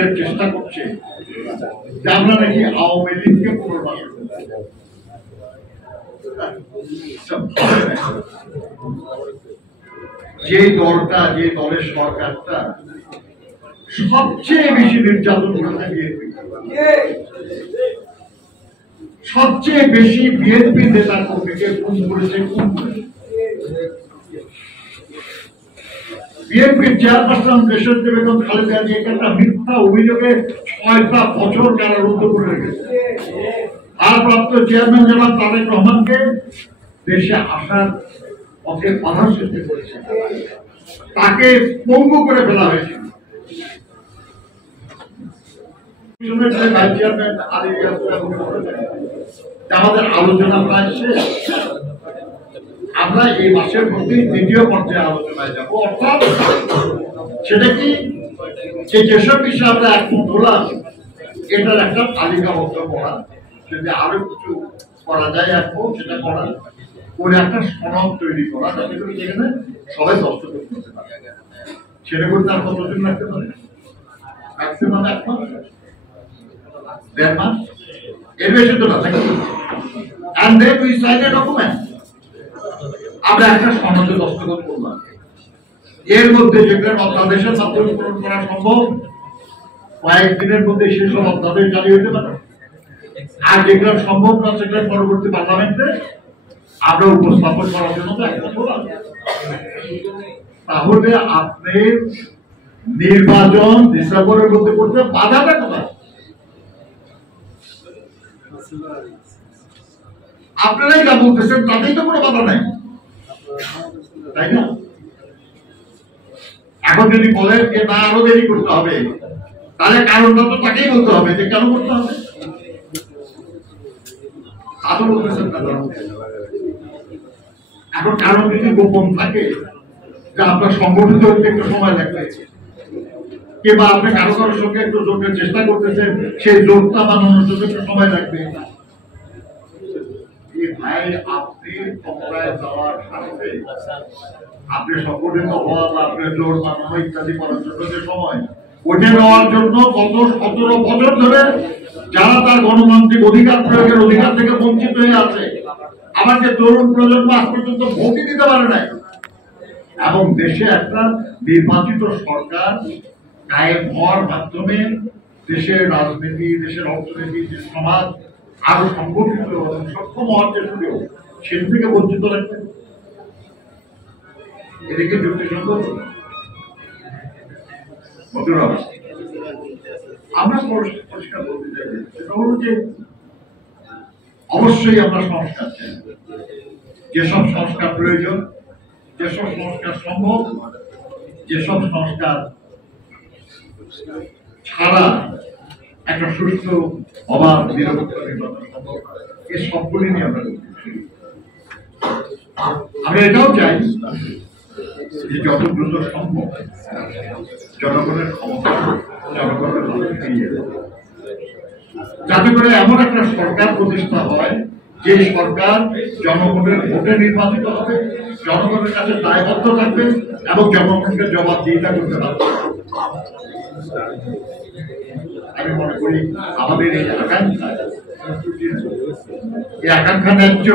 প্রচারের চেষ্টা করছে যে আমরা নাকি আওয়ামী লীগকে পুনর্বাসন যে দলটা, যে দলের সরকারটা সবচেয়ে বেশি নির্যাতন করেছে বিএনপি, সবচেয়ে বেশি বিএনপি নেতা কর্মীকে খুন করেছে, বিএনপির চেয়ারপারসন দেশনেত্রী বেগম খালেদা জিয়াকে একটা মিথ্যা অভিযোগে 6টা বছর কারারুদ্ধ করে রেখেছে। ভারপ্রাপ্ত চেয়ারম্যান জনাব তারেক রহমানকে দেশে আসার পথে বাধা সৃষ্টি করেছে, তাকে পঙ্গু করে ফেলা হয়েছে। আমাদের আলোচনা প্রায় শেষ, আমরা এই মাসের মধ্যেই দ্বিতীয় পর্যায়ে আলোচনায় যাব। অর্থাৎ সেটা কি, যেসব বিষয়ে আমরা একমত হলাম এটার একটা তালিকাবদ্ধ করা, যদি আরো কিছু করা যায় এখন সেটা করা, করে একটা সনদ তৈরি করা, যাতে করে যেখানে সবাই দস্তখত করতে পারে। সেটা করতে আর কতদিন লাগতে পারে? ম্যাক্সিমাম 1 মাস, 1.5 মাস, এর বেশি তো না। And then we sign a document. আমরা একটা সনদে দস্তখত করলাম, এর মধ্যে যেগুলো অধ্যাদেশের মাধ্যমে পূরণ করা সম্ভব কয়েকদিনের মধ্যে সেসব অধ্যাদেশ জারি হতে পারে, আর যেগুলো সম্ভব না সেগুলো পরবর্তী পার্লামেন্টে আমরা উপস্থাপন করার জন্য একমত হলাম। তাহলে আপনি নির্বাচন ডিসেম্বরের মধ্যে করতে বাধাটা কোথায়? আপনারাই যা বলতেছেন তাতেই তো কোনো বাধা নাই, তাই না? এখন যদি বলেন যে না আরো দেরি করতে হবে, তাহলে কারণটা তো তাকেই বলতে হবে যে কেন করতে হবে। আদৌ বলতেছেন না, এখন কারণ যদি গোপন থাকে যে আপনার সংগঠিত হতে একটু সময় লাগবে, কিংবা আপনি কারো কারোর সঙ্গে একটু জোটের চেষ্টা করতেছেন, সেই জোটটা বানানোর জন্য একটু সময় লাগবে। ভাই, আপনি ক্ষমতায় যাওয়ার সাথে আপনি সংগঠিত হওয়া বা আপনি জোট বানানো ইত্যাদি করার জন্য যে সময়, ওটা নেওয়ার জন্য গত 17 বছর ধরে যারা তার গণতান্ত্রিক অধিকার প্রয়োগের অধিকার থেকে বঞ্চিত হয়ে আছে, আবার যে তরুণ প্রজন্ম আজ পর্যন্ত ভোটই দিতে পারে নাই, এবং দেশে একটা নির্বাচিত সরকার কায়েম হওয়ার মাধ্যমে দেশের রাজনীতি, দেশের অর্থনীতি, দেশ সমাজ আরো সংগঠিত এবং সক্ষম হওয়ার যে সুযোগ, সেটা থেকে বঞ্চিত রাখবে, এদিকে যুক্তিসঙ্গত? আমরা পরিষ্কার বলতে চাই, সেটা হল যে অবশ্যই আমরা সংস্কার চাই, যেসব সংস্কার প্রয়োজন, যেসব সংস্কার সম্ভব, যেসব সংস্কার ছাড়া একটা সুস্থ অবাধ নিরপেক্ষ নির্বাচন সম্ভব, এই সবগুলি নিয়ে আমরা এটাও চাই যে যত দ্রুত সম্ভব জনগণের ক্ষমতা, জনগণের ফিরিয়ে দেবে, যাতে করে এমন একটা সরকার প্রতিষ্ঠা হয় যে সরকার জনগণের ভোটে নির্বাচিত হবে, জনগণের কাছে দায়বদ্ধ থাকবে এবং জনগণকে জবাবদিহিতা করতে পারবে। আমি মনে করি আমাদের এই আকাঙ্ক্ষা ন্যায্য।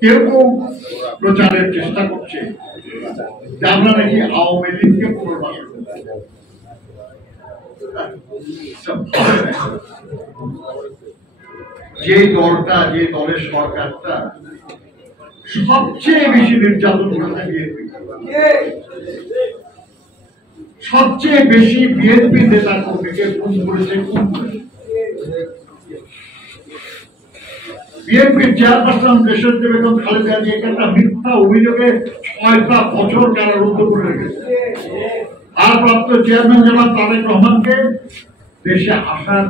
কেউ কেউ প্রচারের চেষ্টা করছে যে আমরা নাকি আওয়ামী লীগকে পুনর্বাসন করতে। যে দলটা, যে দলের সরকারটা সবচেয়ে বেশি নির্যাতন করেছে বিএনপি, সবচেয়ে বেশি বিএনপি নেতা কর্মীকে খুন করেছে, বিএনপির চেয়ারপারসন দেশনেত্রী বেগম খালেদা জিয়াকে একটা মিথ্যা অভিযোগে 6টা বছর কারারুদ্ধ করে রেখেছে। ভারপ্রাপ্ত চেয়ারম্যান জনাব তারেক রহমানকে দেশে আসার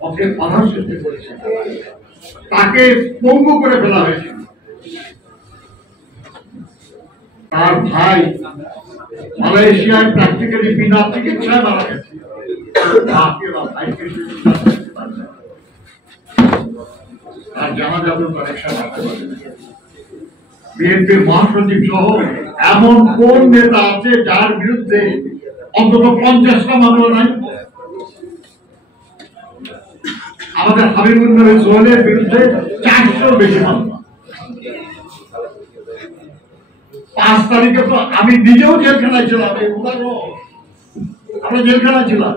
পথে বাধা সৃষ্টি করেছে, তাকে পঙ্গু করে ফেলা হয়েছে। তার ভাই মালয়েশিয়ায় প্র্যাকটিক্যালি বিনা চিকিৎসায় মারা গেছে, আর জানা যাবে কানেকশন আসতে পারে। বিএনপির মহাসচিব সহ এমন কোন নেতা আছে যার বিরুদ্ধে অন্তত 50টা মামলা নাই? আমাদের হাবিবুর নবী সোহেলের বিরুদ্ধে 400 বেশি মামলা। 5 তারিখে তো আমি নিজেও জেলখানায় ছিলাম, আমরা জেলখানায় ছিলাম।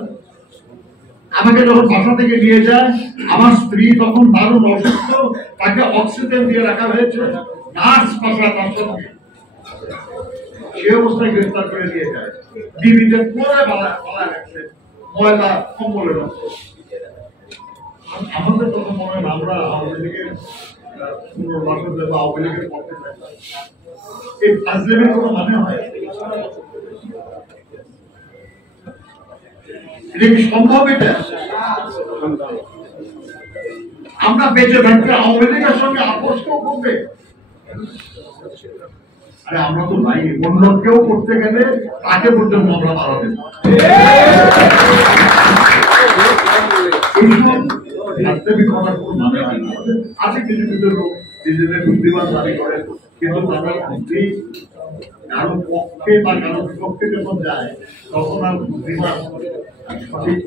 আমাকে যখন বাসা থেকে নিয়ে যায়, আমার স্ত্রী তখন দারুণ অসুস্থ, তাকে অক্সিজেন দিয়ে রাখা হয়েছে, নার্স বাসায় তার সঙ্গে, সে অবস্থায় গ্রেফতার করে নিয়ে যায়। ডিবিতে পরে পালা রাখছে, ময়লা কম্বলের মতো। আমাদের তখন মনে হয় আমরা আওয়ামী লীগের পুনর্বাসন দেবো, আওয়ামী লীগের পক্ষে এই ফাজলেমের কোনো মানে হয়? এটা কি সম্ভব? এটা আমরা বেঁচে থাকতে আওয়ামী লীগের সঙ্গে আপোষ কেউ করবে? আরে আমরা তো নাই, অন্য কেউ করতে গেলে তাকে পর্যন্ত আমরা মারা দেব। আছে কিছু কিছু লোক নিজেদের বুদ্ধিমান দাবি করে, কিন্তু তারা বুদ্ধি কারো পক্ষে বা কারো বিপক্ষে যখন যায় তখন আর বুদ্ধিমান সঠিক